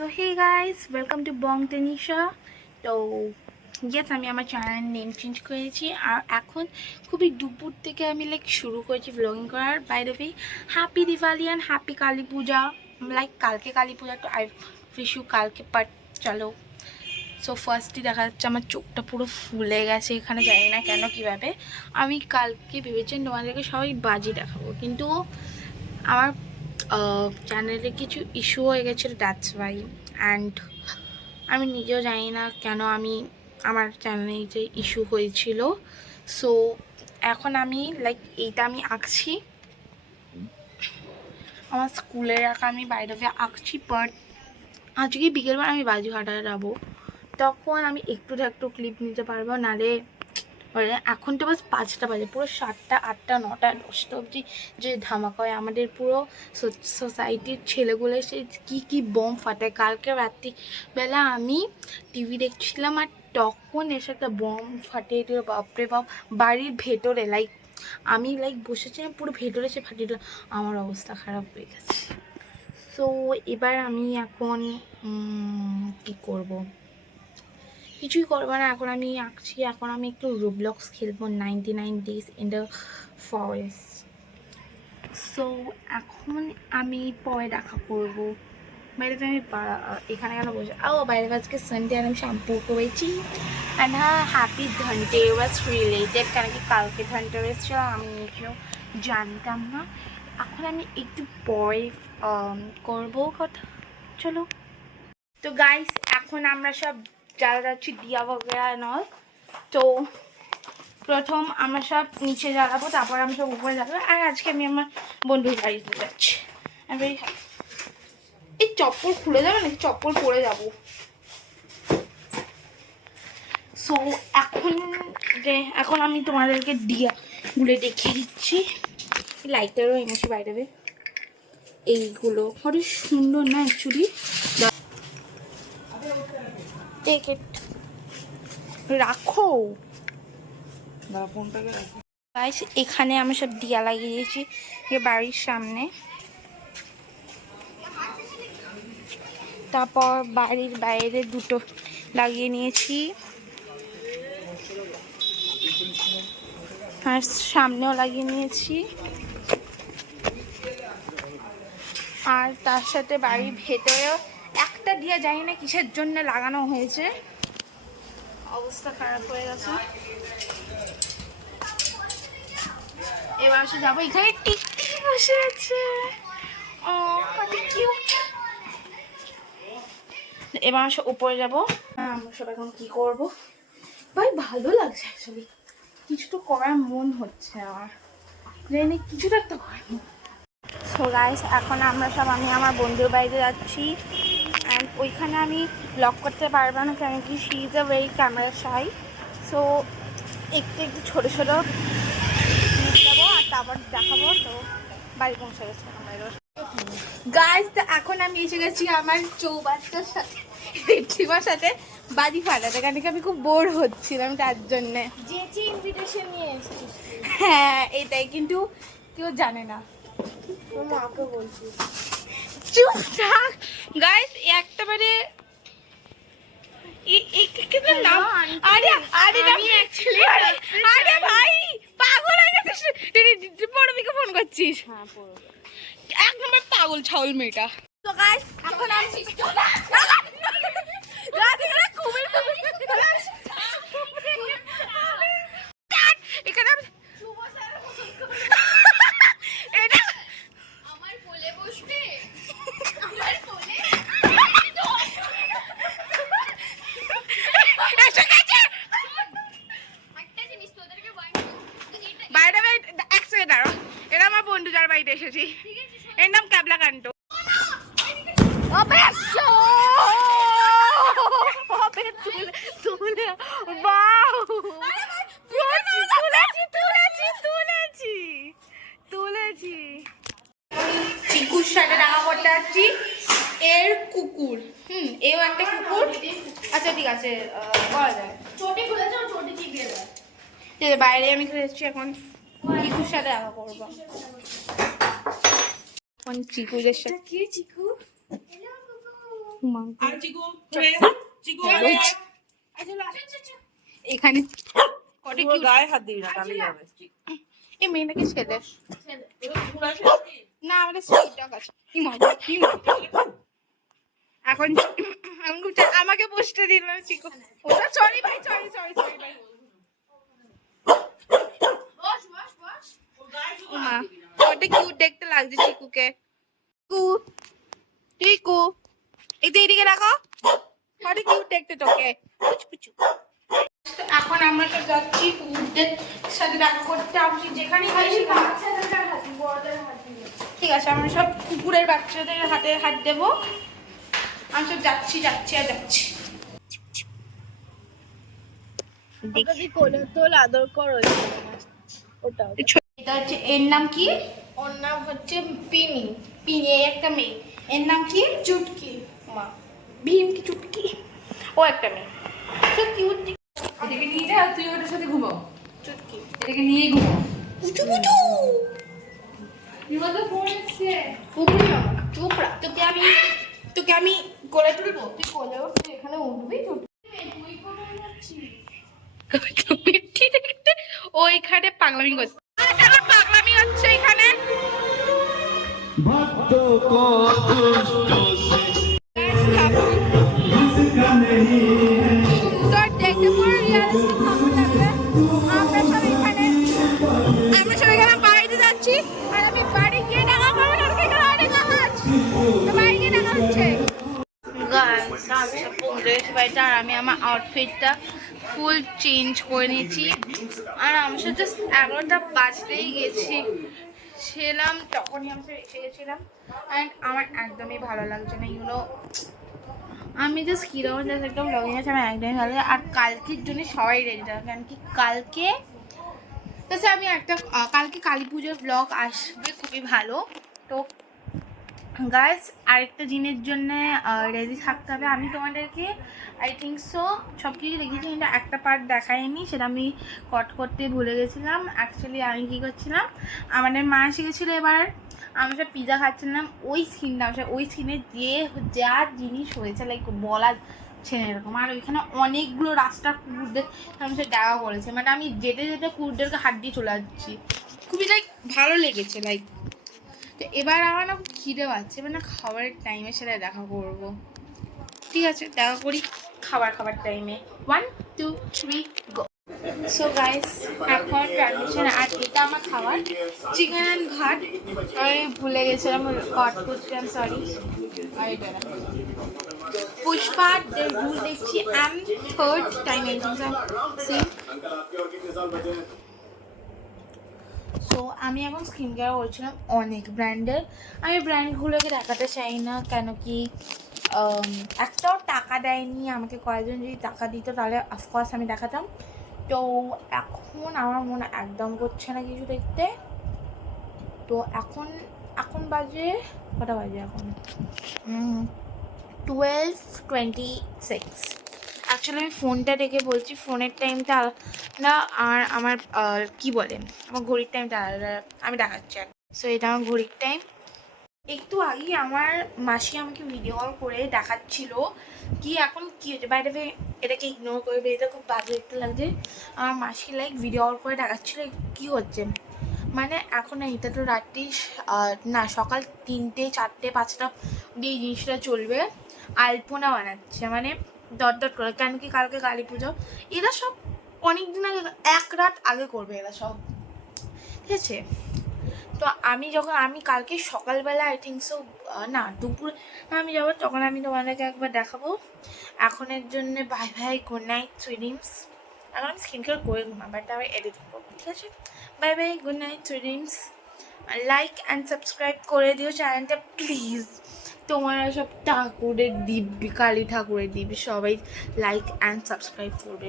So hey guys, welcome to Bong Tanisha. তো yes, আমি আমার চ্যানেলের নেম চেঞ্জ করেছি আর এখন খুবই দুপুর থেকে আমি শুরু করেছি ব্লগিং করার। By the way, happy Diwali and happy Kali Puja. কালকে কালী পূজা, তো আই উইশ ইউ কালকে। বাট চলো, সো ফার্স্টই দেখা যাচ্ছে আমার চোখটা পুরো ফুলে গেছে এখানে, জানি না কেন কীভাবে। আমি কালকে ভেবেছেন তোমাদেরকে সবাই বাজি দেখাবো, কিন্তু আমার চ্যানেলে কিছু ইস্যু হয়ে গেছিলো, দ্যাটস ওয়াই। অ্যান্ড আমি নিজেও জানি না কেন আমার চ্যানেলে যে ইস্যু হয়েছিল। সো এখন আমি এইটা আমি আঁকছি, আমার স্কুলের আঁকা আমি বাইরে আঁকছি। বাট আজকে বিকেলবার আমি বাজি ফাটাতে যাবো, তখন আমি একটু ক্লিপ নিতে পারবো, নালে এখন তো বাস 5টা বাজে, পুরো 7টা 8টা 9টা 10টা অবধি যে ধামাকা হয় আমাদের পুরো সোসাইটির ছেলেগুলো এসে কী বোম ফাটায়। কালকে রাত্রিবেলা আমি টিভি দেখছিলাম আর তখন এসে একটা বোম ফাটিয়ে দিল, বাপরে বাপ, বাড়ির ভেতরে। আমি বসেছিলাম, পুরো ভেতরে এসে ফাটিয়ে দিল, আমার অবস্থা খারাপ হয়ে গেছে। সো এবার আমি এখন কী করব, কিছুই করবো না, এখন আমি আঁকছি। এখন আমি একটু রোবলক্স খেলবো, 99 days in the forest. So এখন আমি পরে দেখা করবো। বাইরে আমি এখানে কেন বসে, বাইরে আজকে সানডে আর আমি শ্যাম্পু করেছি। অ্যান্ড হ্যাঁ, হ্যাপি ধনতেরাস রিলেটেড, কারণ কি কালকে ধনতেরাস ছিল, আমি নিজেও জানতাম না। এখন আমি একটু পরে করবো কথা, চলো। তো গাইস, এখন আমরা সব জ্বালাচ্ছি দিয়া বগেরা নল। তো প্রথম আমরা সব নিচে জ্বালাবো, তারপর আমি সব উপরে জ্বালাবো। আর আজকে আমি আমার বন্ধুর বাড়িতে যাচ্ছি। এই চপ্পল খুলে যাবে নাকি, চপ্পল পরে যাবো। সো এখন আমি তোমাদেরকে দিয়াগুলো দেখিয়ে দিচ্ছি। লাইটারও এনেছি বাইরে, এইগুলো আরে সুন্দর না অ্যাকচুয়ালি। রাখো গাইস, এখানে আমি সব দিয়া লাগিয়ে দিয়েছি বাড়ির সামনে। তারপর বাড়ির বাইরে দুটো লাগিয়ে নিয়েছি, আর সামনেও লাগিয়ে নিয়েছি। আর তার সাথে বাড়ির ভেতরেও একটা দিয়া, জানি না কিসের জন্য লাগানো হয়েছে, অবস্থা খারাপ হয়ে গেছে। এবার আসে যাবো, এখানে টিকটিকি বসে আছে, ও কত কিউট। এবার আসে উপরে যাবো। আমরা সব এখন কি করবো ভাই, ভালো লাগছে অ্যাকচুয়ালি, কিছু তো করার মন হচ্ছে আমার, জানি কিছু তো একটা করবো। সো গাইস, এখন আমি আমার বন্ধুর বাড়িতে যাচ্ছি। অ্যান্ড ওইখানে আমি ব্লগ করতে পারবো না, কেন কি she is a very camera shy. So একটু ছোটো ছোটো যাবো আর তারপর দেখাবো। তো বাড়ি পৌঁছে গেছে গাইস। তো এখন আমি এসে গেছি আমার চৌবাচ্চার সাথে, রেটিমার সাথে বাজি ফাটাতে, কারণ কি আমি খুব বোর হচ্ছিলাম, তার জন্যে ইনভিটেশন নিয়ে এসেছি। হ্যাঁ এটাই, কিন্তু কেউ জানে না, মাকে বলছি। চুপ থাক গাইস, একটা বারে আরে ভাই পাগল হয়ে গেছিস, পরবিকে ফোন করছিস? হ্যাঁ, এক নম্বর পাগল ছাগল মেয়েটা। তো গাইস, এখন আমি এখানে আমার কোলে বসবে, আমার কোলে এটা আমার বন্ধু যার বাড়িতে এসেছি, এর নাম ক্যাবলা কান্ট। তুলেছি চিকুর সাথে দেখা করতে যাচ্ছি, এর কুকুর, এও একটা কুকুর। আচ্ছা ঠিক আছে, করা যায়। চটি খুলেছে, চটি কি দিয়ে দেয়। বাইরে আমি এসেছি, এখন চিকুর সাথে দেখা করবো। এখন চিকুদের সাথে, কি চিকু এখানে গায়ে হাত দিবি না, তাহলেই হবে। এই মেয়েটাকে ছেলে না, আমাদের সুইট ডগ আছে। এখন আমাকে বসতে দিল না চিকু। ওটা সরি ভাই, সরি ভাই। মা ওটা কিউট দেখতে লাগছে চিকুকে। টিকু এদিকে রাখো, ওটা কিউট দেখতে তোকে। এখন আমরা তো যাচ্ছি কুকুরদের সাথে দেখা করতে। আমি যেখানেই যাই ঠিক আছে, আমরা সব কুকুরের বাচ্চাদের হাতে হাত দেবো। আমি সব যাচ্ছি আর যাচ্ছি। আদর করো। এটা হচ্ছে, এর নাম কি? ওর নাম হচ্ছে পিনি। এই একটা মেয়ে। এর নাম কি? চুটকি। মা ভীম কি চুটকি? ও একটা মেয়ে। তো কিউট। এটাকে নিয়ে যা, তুই ওটার সাথে ঘুমাও। চুটকি এটাকে নিয়েই ঘুমাও। পুচু চুপড়া। তোকে আমি কোলে তুলবো, তুই কোলে উঠ, তুই এখানে উঠবি। ওইখানে পাগলামি করছে, পাগলামি হচ্ছে এখানে। সুন্দর দেখতে, পুরো রিয়ালিস্টিক লাগবে। আমরা সব এখানে বাড়িতে যাচ্ছি, আর আমি বাড়ি গিয়ে দেখা করবো না, অনেক কাজ বাড়ি গিয়ে দেখা হচ্ছে। আর আমি আমার আউটফিটটা ফুল চেঞ্জ করে নিয়েছি, আর আমার সাথে 11টা বাজতেই ছিলাম, তখনই আমি এসে গেছিলাম। অ্যান্ড আমার একদমই ভালো লাগছে না, আমি জাস্ট কিরকম জাস্ট একদম ব্লগিং আছে, আমার একদমই ভালো লাগে। আর কালকের জন্য সবাই রেডি থাকবে, কারণ কি কালকে আমি কালকে কালী পুজোর ব্লগ আসবে, খুবই ভালো। তো গাইস, আরেকটা জিনিসের জন্য রেডি থাকতে হবে। আমি তোমাদেরকে আই থিঙ্ক সো সব কিছু দেখেছি, কিন্তু একটা পার্ট দেখাইনি, সেটা আমি কট করতে ভুলে গেছিলাম। অ্যাকচুয়ালি আমি কী করছিলাম, আমাদের মা এসে গেছিলো, এবার আমি সব পিজা খাচ্ছিলাম, ওই স্কিনে যে যা জিনিস হয়েছে লাইক বলা ছেড়ে এরকম। আর ওইখানে অনেকগুলো রাস্তার কুকুরদের আমি সে দেখা করেছে, মানে আমি যেতে কুকুরদেরকে হাত দিয়ে চলে যাচ্ছি, খুবই লাইক ভালো লেগেছে লাইক। তো এবার আমার না খিদে পাচ্ছে, মানে খাবারের টাইমে সেটা দেখা করব। ঠিক আছে, দেখা করি খাবার টাইমে। 1 2 3 গো। সো গাইস, এখন ট্রানজিশন। আর এটা আমার খাবার, চিকেন অ্যান্ড ভাত। আমি ভুলে গেছিলাম কট করতে, আমি সরি। আর এটা পুষ্পা রুল দেখছি, I am third time see. So আমি এখন স্কিন কেয়ার করছিলাম অনেক ব্র্যান্ডের। আমি ব্র্যান্ডগুলোকে দেখাতে চাই না, কেন কি একটাও টাকা দেয়নি আমাকে। কয়েকজন যদি টাকা দিত তাহলে অফকোর্স আমি দেখাতাম। তো এখন আমার মনে একদম করছে না কিছু দেখতে। তো এখন বাজে কটা বাজে? এখন 12:26। অ্যাকচুয়ালি আমি ফোনটা দেখে বলছি, ফোনের টাইমটা আলাদা আর আমার কি বলে আমার ঘড়ির টাইমটা আলাদা, আমি দেখাচ্ছি। সো এটা আমার ঘড়ির টাইম। একটু আগেই আমার মাসি আমাকে ভিডিও কল করে দেখাচ্ছিল কি এখন কী হচ্ছে। বাইরে এটাকে ইগনোর করবে, এটা খুব বাজে দেখতে লাগছে। আমার মাসি লাইক ভিডিও কল করে দেখাচ্ছিলো কী হচ্ছে, মানে এখন এটা তো রাত্রি না সকাল 3টে 4টে 5টা অব্দি এই জিনিসটা চলবে। আলপনা বানাচ্ছে, মানে দট করে, কেন কি কালকে কালী পুজো। এরা সব অনেক দিন আগে, 1 রাত আগে করবে এরা সব, ঠিক আছে। তো আমি কালকে সকালবেলা আই থিঙ্ক সো না দুপুর আমি যাবো, তখন আমি তোমাদেরকে একবার দেখাবো। এখনের জন্য bye bye, good night, sweet dreams. এখন আমি স্কিন কেয়ার করে ঘুমাবো, বাট আবার এডিটিং করবো, ঠিক আছে। Bye bye, good night, sweet dreams. Like and subscribe করে দিও চ্যানেলটা প্লিজ। তোমরা সব ঠাকুরের দিব্যি, কালী ঠাকুরের দিব্যি, সবাই লাইক অ্যান্ড সাবস্ক্রাইব করবে।